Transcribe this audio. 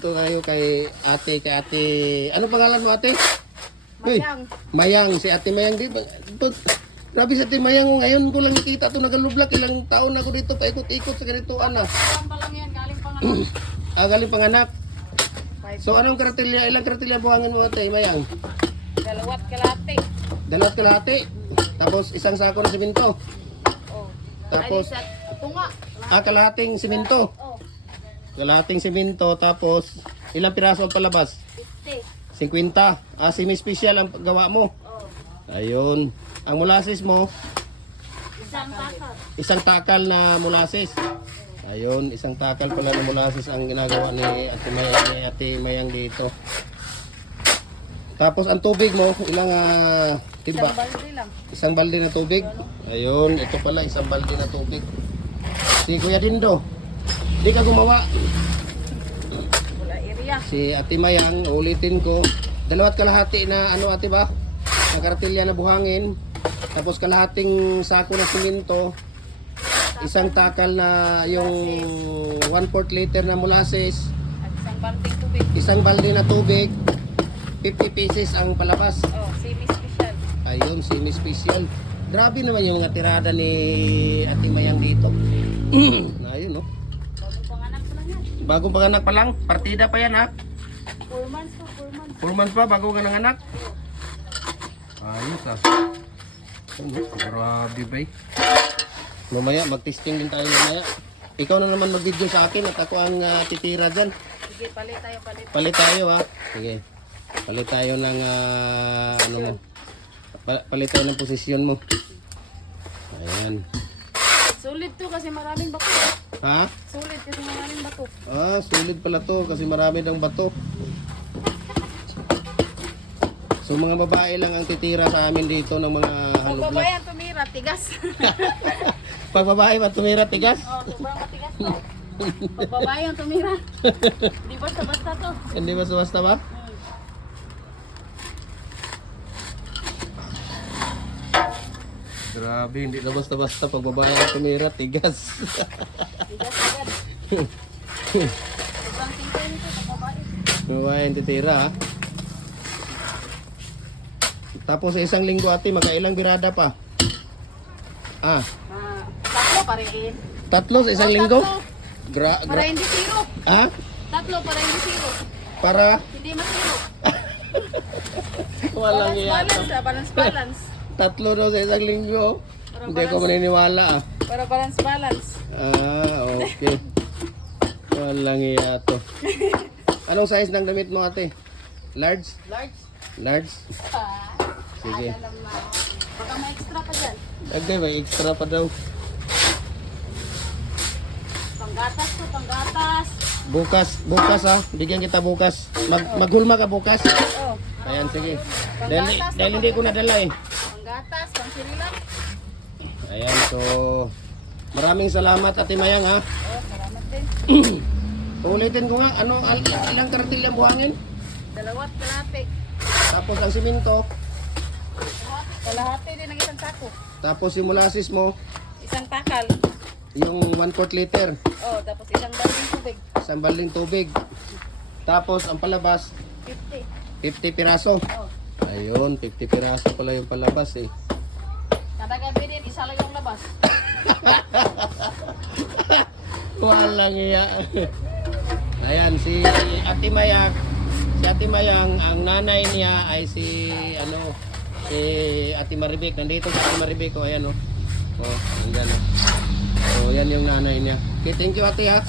Ito kayo kay ate, ano pangalan mo ate? Mayang. Mayang, si ate Mayang. Grabe si ate Mayang, ngayon ko lang nakita ito nagalublak. Ilang taon na ako dito, paikot-ikot sa ganito, ano. Alam pa lang yan, galing panganak. Galing panganak. So anong karatilya, ilang karatilya buhangin mo ate Mayang? Dalawat kalate. Dalawat kalahati. Tapos isang sako ng simento. Oh. Tapos, Ay, sa tunga. kalahating simento. Oh. Kalahating simento, tapos ilang piraso ang palabas? 50. 50. Semi-special ang gawa mo. Oh. Ayun. Ang molasses mo, Isang takal. isang takal na molasses. Ayun, isang takal pala na molasses ang ginagawa ni Ate Mayang dito. Tapos ang tubig mo, ilang timba? Isang balde lang. Isang balde na tubig. Ayun, ito pala isang balde na tubig. Si Kuya Dindo, di ka gumawa. Wala area. Si Ate Mayang, ulitin ko, dalawat kalahati na ano ate ba? Na karatilya na buhangin. Tapos kalahating sako na simento. Isang takal na yung 1/4 liter na molasses. At isang baldeng tubig. Isang balde na tubig. 50 pieces ang palabas. Oh, semi-special. Ayun, semi-special. Grabe naman yung mga tirada ni Ate Mayang dito. Ayun, no? Bagong panganak pa lang yan. Bagong panganak pa lang. Partida pa yan, ha? 4 months pa, 4 months. 4 months pa, bago ka nanganak. Ayos, grabe ba? Mamaya, mag-testing din tayo mamaya. Ikaw na naman mag-video sa akin at ako ang titira dyan. Sige, palit tayo, palit. Palit tayo, ha? Sige. Palit tayo ng ano mo. Palit tayo ng posisyon mo. Ayan. Sulit to kasi maraming bato. Ha? Sulit kasi maraming bato. Sulit pala to kasi marami ng bato. So mga babae lang ang titira sa amin dito ng mga Kung haloblak. babae ang tumira, tigas. Pag babae ba tumira tigas? Oh, sobrang matigas to. Pag babae ang tumira. Di basta-basta to. Hindi ba basta ba? Grabe, hindi na basta-basta pag babae ang tumira tigas. Tigas agad. Sobrang tingkay nito sa babae. Babae ang titira, ha? Tapos sa isang linggo ate, magkailang birada pa? Tatlo pa rin. Tatlo sa isang linggo? Tatlo. Para hindi zero. Ha? Tatlo para hindi zero. Para? Hindi masiro. Walang iya. Balance. Tatlo daw sa isang linggo. Para Hindi ko maniniwala, Para balance. Okay. Walang iya to. Anong size ng damit mo ate? Large? Large? Sige. Alam na. Baka may extra pa dyan. Okay, may extra pa daw. Panggatas to, panggatas. Bukas ha. Bigyan kita bukas. Maghulma ka bukas. Oh. Ayan, sige. Panggatas. Dahil hindi ko nadala eh. Panggatas, pangsirilan. Ayan, so maraming salamat Ate Mayang ha. Oh, salamat din. Ulitin ko nga, ilang karatilya buhangin? Dalawat kalahati. Tapos ang simento, Kalahati din ng isang sako. tapos yung molasses mo, Isang takal. yung 1/4 liter, Oh, tapos isang baldeng tubig. isang balding tubig. Tapos ang palabas, 50. 50 piraso. Oh. Ayun, 50 piraso pala yung palabas eh. Kada gabi din, isa lang yung labas. Walang iya. Ayan, si Ate Mayang. Si Ate Mayang, ang nanay niya ay si Ate Maribek. Nandito si Ate Maribek ko, ayan oh. Oh, andyan oh. So, yan yung nanay niya. Okay, thank you Ate ha.